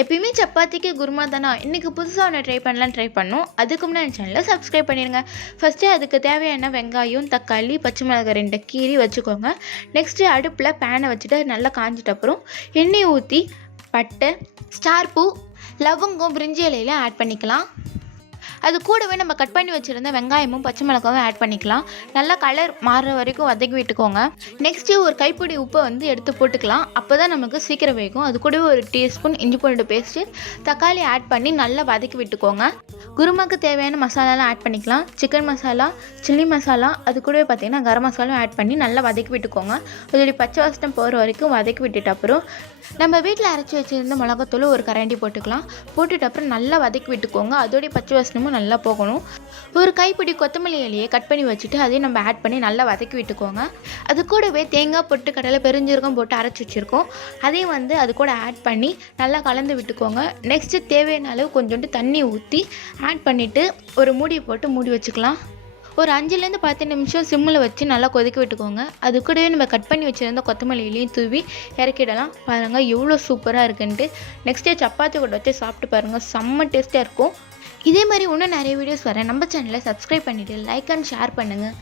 எப்பயுமே சப்பாத்திக்கு குருமா தானா, இன்றைக்கி புதுசாக ஒன்று ட்ரை பண்ணோம். அதுக்கு முன்னாடி சேனலை சப்ஸ்கிரைப் பண்ணிடுங்க. ஃபஸ்ட்டு அதுக்கு தேவையான வெங்காயம், தக்காளி, பச்சை மிளகாய் 2 கீரி வச்சுக்கோங்க. நெக்ஸ்ட்டு அடுப்பில் பேனை வச்சுட்டு அது நல்லா காஞ்சிட்ட அப்புறம் எண்ணெய் ஊற்றி பட்டை, ஸ்டார் பூ, லவங்கம், பிரிஞ்சி இலையில ஆட் பண்ணிக்கலாம். அது கூடவே நம்ம கட் பண்ணி வச்சுருந்த வெங்காயமும் பச்சை மிளகாவும் ஆட் பண்ணிக்கலாம். நல்லா கலர் மாறுற வரைக்கும் வதக்கி விட்டுக்கோங்க. நெக்ஸ்ட்டு ஒரு கைப்பிடி உப்பை எடுத்து போட்டுக்கலாம். அப்போ தான் நமக்கு சீக்கிரம் வேகும். அது கூடவே ஒரு டீஸ்பூன் இஞ்சி பூண்டு பேஸ்ட்டு, தக்காளி ஆட் பண்ணி நல்லா வதக்கி விட்டுக்கோங்க. குருமாக்கு தேவையான மசாலாலாம் ஆட் பண்ணிக்கலாம். சிக்கன் மசாலா, சில்லி மசாலா, அது கூடவே பார்த்திங்கன்னா கரம் மசாலாவும் ஆட் பண்ணி நல்லா வதக்கி விட்டுக்கோங்க. அதோடைய பச்சை வாசனை போகிற வரைக்கும் வதக்கி விட்டுட்ட அப்புறம் நம்ம வீட்டில் அரைச்சி வச்சுருந்த மிளகாத்தூள் ஒரு கரண்டி போட்டுக்கலாம். போட்டுட்டு அப்புறம் நல்லா வதக்கி விட்டுக்கோங்க. அதோடைய பச்சை வாசனமும் நல்லா போகணும். ஒரு கைப்பிடி கொத்தமல்லி இலையை கட் பண்ணி வச்சுட்டு அதையும் நம்ம ஆட் பண்ணி நல்லா வதக்கி விட்டுக்கோங்க. அது கூடவே தேங்காய், பொட்டுக்கடலை, பெருஞ்சீரகம் போட்டு அரைச்சி வச்சுருக்கோம். அதையும் அது கூட ஆட் பண்ணி நல்லா கலந்து விட்டுக்கோங்க. நெக்ஸ்ட்டு தேவையான அளவு கொஞ்சோண்டு தண்ணி ஊற்றி ஆட் பண்ணிவிட்டு ஒரு மூடி போட்டு மூடி வச்சுக்கலாம். ஒரு 5லேருந்து 10 நிமிஷம் சிம்மில் வச்சு நல்லா கொதிக்க விட்டுக்கோங்க. அது கூடவே நம்ம கட் பண்ணி வச்சுருந்த கொத்தமல்லி இலையும் தூவி இறக்கிடலாம். பாருங்கள் எவ்வளோ சூப்பராக இருக்குன்ட்டு. நெக்ஸ்ட்டு சப்பாத்தி கூட வச்சு சாப்பிட்டு பாருங்கள், செம்ம டேஸ்ட்டாக இருக்கும். இதே மாதிரி இன்னும் நிறைய வீடியோஸ் வரேன். நம்ம சேனலை சப்ஸ்கிரைப் பண்ணிவிட்டு லைக் அண்ட் ஷேர் பண்ணுங்கள்.